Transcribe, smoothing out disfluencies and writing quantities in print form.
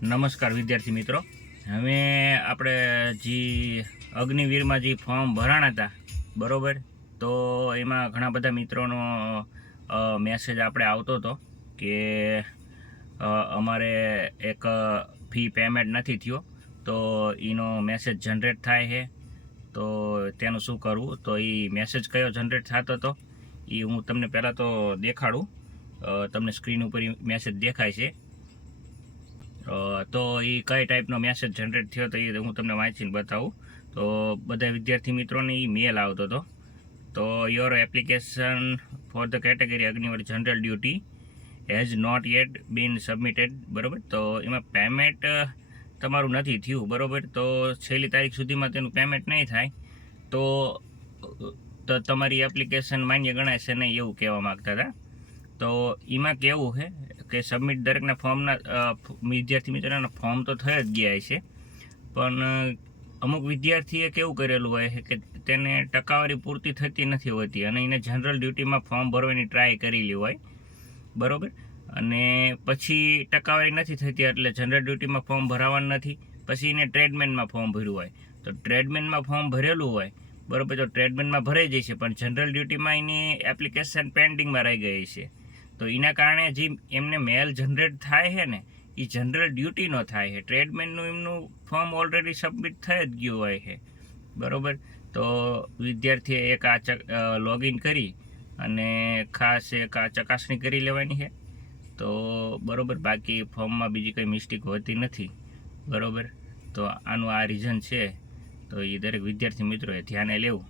નમસ્કાર વિદ્યાર્થી મિત્રો, હવે આપણે જે અગ્નિવીરમાં જે ફોર્મ ભરાણા હતા બરાબર, તો એમાં ઘણા બધા મિત્રોનો મેસેજ આપણે આવતો હતો કે અમારે એક ફી પેમેન્ટ નથી થયો, તો એનો મેસેજ જનરેટ થાય છે. તો તેનું શું કરવું? તો એ મેસેજ કયો જનરેટ થતો હતો એ હું તમને પહેલાં તો દેખાડું. તમને સ્ક્રીન ઉપર મેસેજ દેખાય છે. તો એ કઈ ટાઈપનો મેસેજ જનરેટ થયો તો એ હું તમને વાંચીને બતાવું. તો બધા વિદ્યાર્થી મિત્રોને એ મેલ આવતો હતો. તો your application for the category Agniveer general duty has not yet been submitted, બરાબર. તો એમાં પેમેન્ટ તમારું નથી થયું, બરાબર. તો છેલ્લી તારીખ સુધીમાં તેનું પેમેન્ટ નહીં થાય તો તમારી એપ્લિકેશન માન્ય ગણાશે નહીં, એવું કહેવા માગતા હતા. તો એમાં કેવું છે કે સબમિટ દરેકના ફોર્મના વિદ્યાર્થી મિત્રોના ફોર્મ તો થઈ જ ગયા છે, પણ અમુક વિદ્યાર્થીએ કેવું કરેલું હોય છે કે તેને ટકાવારી પૂરતી થતી નથી હોતી અને એને જનરલ ડ્યુટીમાં ફોર્મ ભરવાની ટ્રાય કરેલી હોય, બરાબર. અને પછી ટકાવારી નથી થતી એટલે જનરલ ડ્યુટીમાં ફોર્મ ભરાવાનું નથી. પછી એને ટ્રેડમેનમાં ફોર્મ ભર્યું હોય તો ટ્રેડમેનમાં ફોર્મ ભરેલું હોય, બરાબર, તો ટ્રેડમેનમાં ભરાઈ જશે, પણ જનરલ ડ્યુટીમાં એની એપ્લિકેશન પેન્ડિંગમાં રહી ગઈ છે. તો એના કારણે જે એમને મેલ જનરેટ થાય છે ને એ જનરલ ડ્યુટીનો થાય છે. ટ્રેડમેનનું એમનું ફોર્મ ઓલરેડી સબમિટ થઈ જ ગયું હોય છે, બરાબર. તો વિદ્યાર્થીએ એક આ લોગિન કરી અને ખાસ એક આ ચકાસણી કરી લેવાની છે. તો બરાબર, બાકી ફોર્મમાં બીજી કંઈ મિસ્ટેક હોતી નથી, બરાબર. તો આનું આ રીઝન છે, તો એ દરેક વિદ્યાર્થી મિત્રોએ ધ્યાને લેવું.